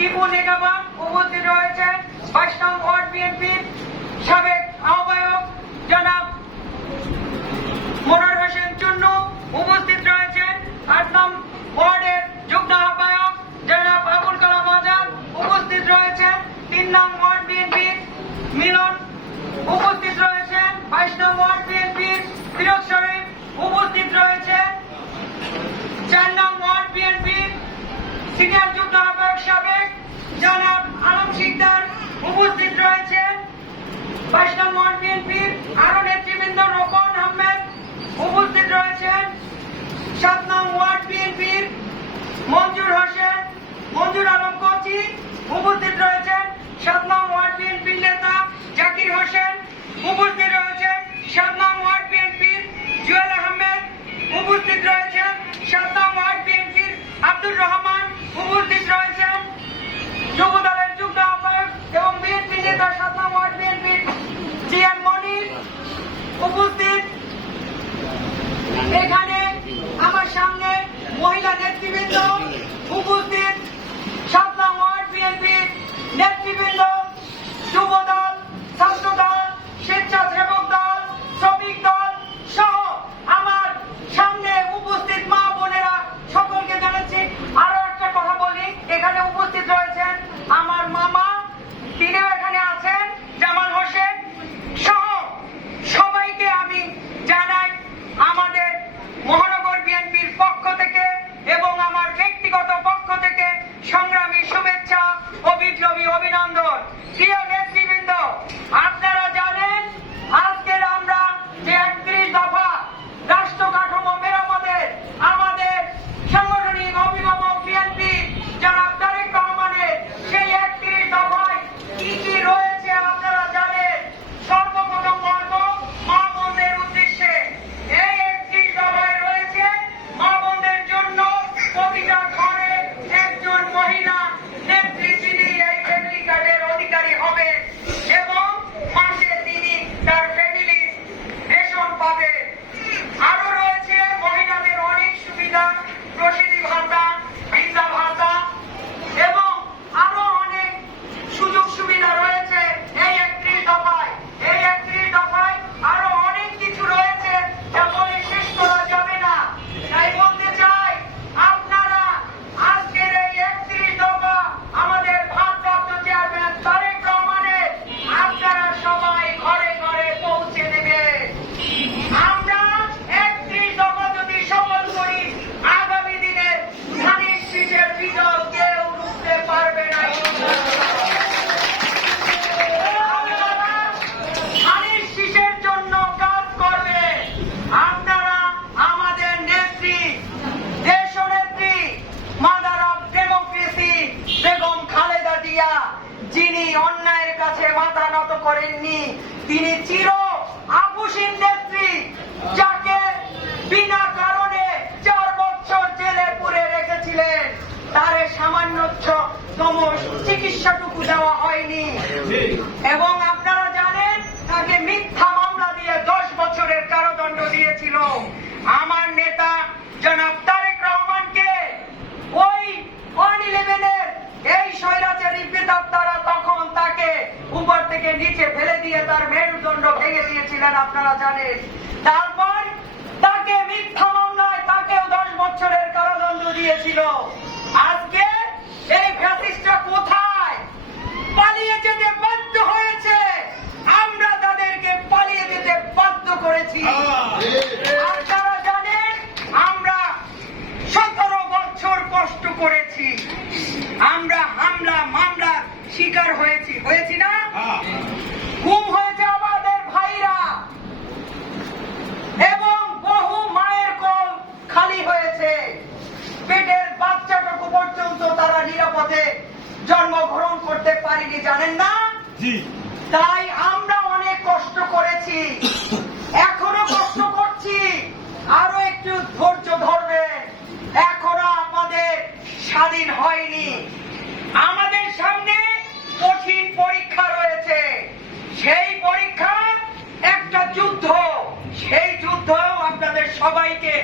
টিপু নেগামা উপস্থিত রয়েছেন বাইশ নম্বর বিএনপির সাবেক শিকদার উপস্থিত রয়েছেন আরও নেতৃবৃন্দ রোকন আহমেদ উপস্থিত রয়েছেন। সাত নং ওয়ার্ড মঞ্জুর হোসেন, মঞ্জুর আলম উপস্থিত রয়েছেন। সাত নং ওয়ার্ড নেতা জাকির হোসেন উপস্থিত রয়েছেন। সাত নং ওয়ার্ড জুয়েল আহমেদ উপস্থিত রয়েছেন। সাত নং ওয়ার্ড বিএনপির আব্দুর রহমান তিনি চির আপুসীন নেত্রী, যাকে বিনা কারণে চার বছর জেলে পুরে রেখেছিলেন। তারে সামান্য চিকিৎসাটুকু দেওয়া হয়নি। এবং আপনারা জানেন, তাকে মিথ্যা মামলা দিয়ে দশ বছরের কারাদণ্ড দিয়েছিল। আমার নেতা জনাব তারেক রহমানকে ওই ওয়ান ইলেভেনের এই স্বৈরাচারী তারা তখন তাকে উপর থেকে নিচে ফেলে তার মেরুদণ্ড ভেঙে দিয়েছিলেন, আপনারা জানেন। তারপর তাকে মিথ্যা মামলায় তাকেও দশ বছরের কারাদণ্ড দিয়েছিল। আজকে এই ফ্যাসিস্টটা কোথায়? পালিয়ে যেতে বাধ্য হয়েছে। আমরা তাদেরকে পালিয়ে যেতে বাধ্য করেছি। আপনারা জানেন, আমরা সতেরো বছর কষ্ট করেছি। আমরা হামলা মামলা শিকার হয়ে তাই আমরা অনেক কষ্ট করেছি। এখনও কষ্ট করছি। আরও একটু ধৈর্য ধরবে। এখনও আমাদের স্বাধীন হয়নি। আমাদের সামনে কঠিন পরীক্ষা রয়েছে। সেই পরীক্ষা একটা যুদ্ধ। সেই যুদ্ধ আপনাদের সবাইকে